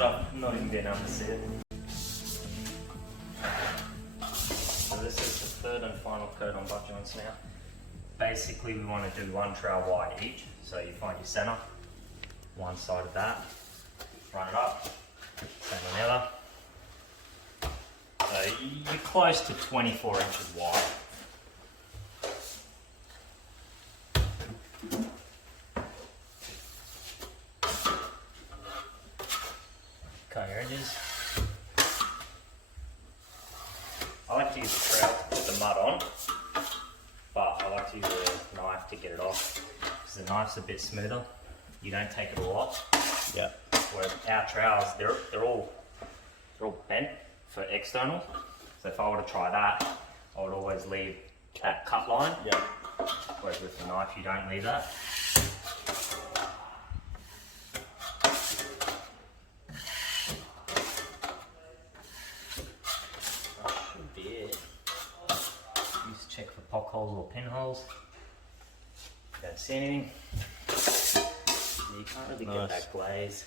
that I've not even been able to see it. So this is the third and final coat on butt joints now. Basically we want to do one trowel wide each. So you find your center, one side of that, run it up, same on the other. So you're close to 24 inches wide. Cut your edges. I like to use a trowel to put the mud on, but I like to use a knife to get it off, because the knife's a bit smoother. You don't take it all off. Yeah. Whereas our trowels, they're all bent for external. So if I were to try that, I would always leave that cut line. Yeah. Whereas with the knife, you don't leave that. That should be it. Just check for pock holes or pinholes. Don't see anything. You can't really get that glaze.